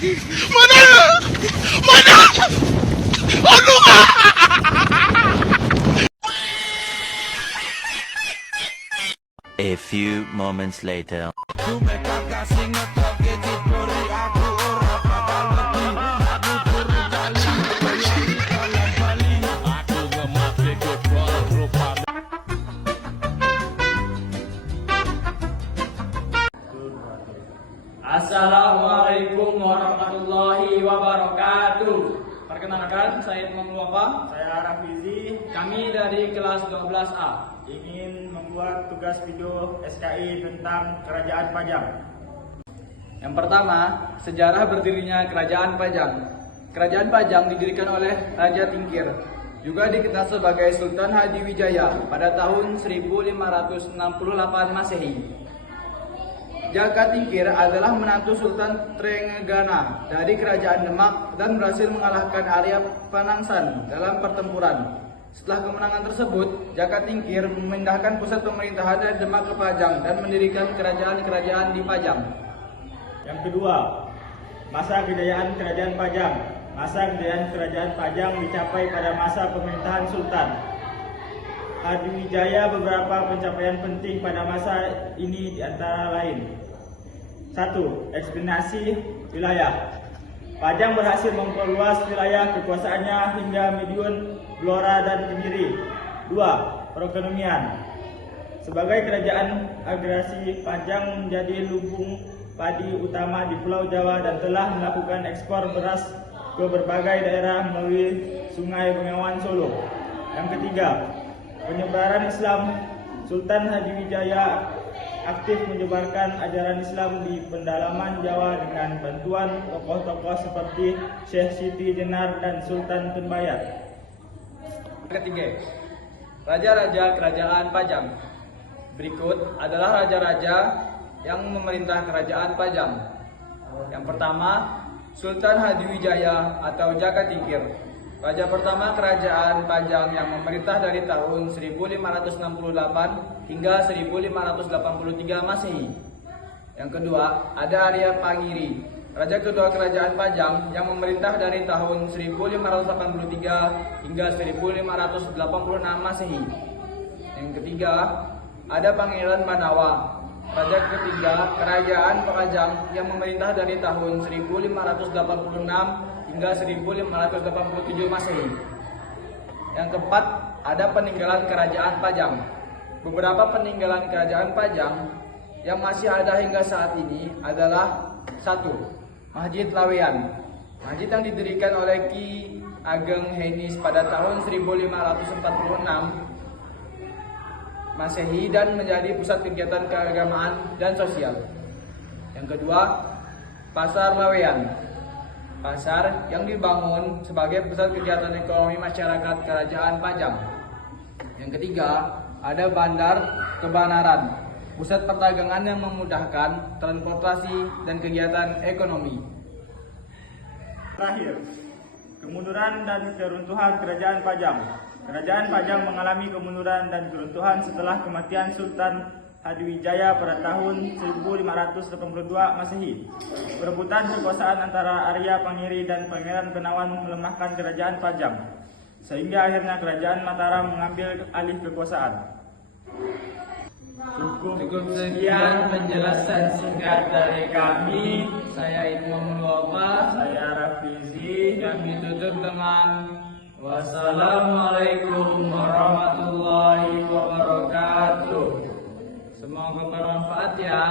Mana? Mana? Aduh! A few moments later. Assalamualaikum warahmatullahi wabarakatuh. Perkenalkan, saya Imam Wafa. Saya Rafizi. Kami dari kelas 12A. Ingin membuat tugas video SKI tentang Kerajaan Pajang. Yang pertama, sejarah berdirinya Kerajaan Pajang. Kerajaan Pajang didirikan oleh Raja Tingkir, juga dikenal sebagai Sultan Hadiwijaya pada tahun 1568 Masehi. Jaka Tingkir adalah menantu Sultan Trenggana dari Kerajaan Demak dan berhasil mengalahkan Arya Panangsan dalam pertempuran. Setelah kemenangan tersebut, Jaka Tingkir memindahkan pusat pemerintahan dari Demak ke Pajang dan mendirikan kerajaan-kerajaan di Pajang. Yang kedua, masa kejayaan Kerajaan Pajang. Masa kejayaan Kerajaan Pajang dicapai pada masa pemerintahan Sultan Hadiwijaya. Beberapa pencapaian penting pada masa ini diantara lain: 1. Ekspansi wilayah. Pajang berhasil memperluas wilayah kekuasaannya hingga Madiun, Blora, dan Kediri. 2. Perekonomian. Sebagai kerajaan agrasi, Pajang menjadi lumbung padi utama di Pulau Jawa dan telah melakukan ekspor beras ke berbagai daerah melalui Sungai Bengawan Solo. Yang ketiga, penyebaran Islam. Sultan Hadiwijaya aktif menyebarkan ajaran Islam di pedalaman Jawa dengan bantuan tokoh-tokoh seperti Syekh Siti Jenar dan Sultan Tunbayar. Ketiga, raja-raja Kerajaan Pajang. Berikut adalah raja-raja yang memerintah Kerajaan Pajang. Yang pertama, Sultan Hadiwijaya atau Jaka Tingkir. Raja pertama Kerajaan Pajang yang memerintah dari tahun 1568 hingga 1583 Masehi. Yang kedua, ada Arya Pangiri, raja kedua Kerajaan Pajang yang memerintah dari tahun 1583 hingga 1586 Masehi. Yang ketiga, ada Pangeran Banawa, raja ketiga Kerajaan Pajang yang memerintah dari tahun 1586 hingga 1587 Masehi. Yang keempat, ada peninggalan Kerajaan Pajang. Beberapa peninggalan Kerajaan Pajang yang masih ada hingga saat ini adalah: 1. Masjid Laweyan. Masjid yang didirikan oleh Ki Ageng Henis pada tahun 1546 Masehi dan menjadi pusat kegiatan keagamaan dan sosial. Yang kedua, Pasar Laweyan. Pasar yang dibangun sebagai pusat kegiatan ekonomi masyarakat Kerajaan Pajang. Yang ketiga, ada Bandar Kebanaran, pusat perdagangan yang memudahkan transportasi dan kegiatan ekonomi. Terakhir, kemunduran dan keruntuhan Kerajaan Pajang. Kerajaan Pajang mengalami kemunduran dan keruntuhan setelah kematian Sultan Hadiwijaya pada tahun 1582 Masehi. Perebutan kekuasaan antara Arya Pangiri dan Pangeran Benawan melemahkan Kerajaan Pajang, sehingga akhirnya Kerajaan Mataram mengambil alih kekuasaan. Cukup sekian penjelasan singkat dari kami. Saya Imam Wafa. Saya Rafizi. Kami tutup dengan wassalamualaikum warahmatullahi wabarakatuh. Semoga bermanfaat ya.